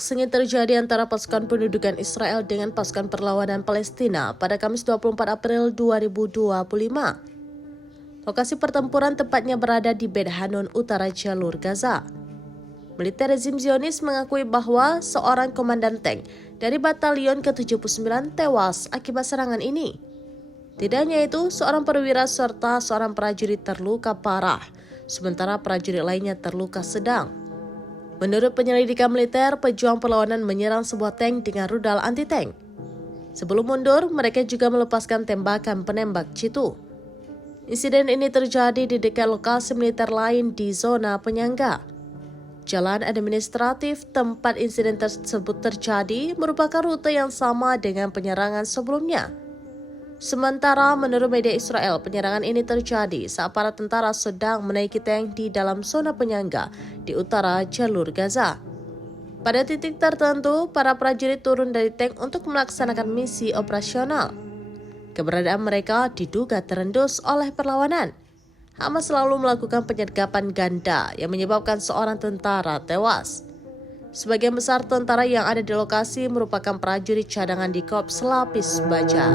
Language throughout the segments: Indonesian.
Perang sengit terjadi antara pasukan pendudukan Israel dengan pasukan perlawanan Palestina pada Kamis 24 April 2025. Lokasi pertempuran tepatnya berada di Bet Hanun, utara jalur Gaza. Militer rezim Zionis mengakui bahwa seorang komandan tank dari Batalion ke-79 tewas akibat serangan ini. Tidak hanya itu, seorang perwira serta seorang prajurit terluka parah, sementara prajurit lainnya terluka sedang. Menurut penyelidikan militer, pejuang perlawanan menyerang sebuah tank dengan rudal anti-tank. Sebelum mundur, mereka juga melepaskan tembakan penembak jitu. Insiden ini terjadi di dekat lokasi militer lain di zona penyangga. Jalan administratif tempat insiden tersebut terjadi merupakan rute yang sama dengan penyerangan sebelumnya. Sementara menurut media Israel, penyerangan ini terjadi saat para tentara sedang menaiki tank di dalam zona penyangga di utara jalur Gaza. Pada titik tertentu, para prajurit turun dari tank untuk melaksanakan misi operasional. Keberadaan mereka diduga terendus oleh perlawanan. Hamas selalu melakukan penyergapan ganda yang menyebabkan seorang tentara tewas. Sebagian besar tentara yang ada di lokasi merupakan prajurit cadangan di Korps Lapis Baja.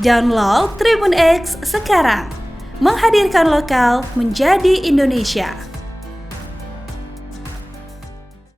Download Tribun X sekarang, menghadirkan lokal menjadi Indonesia.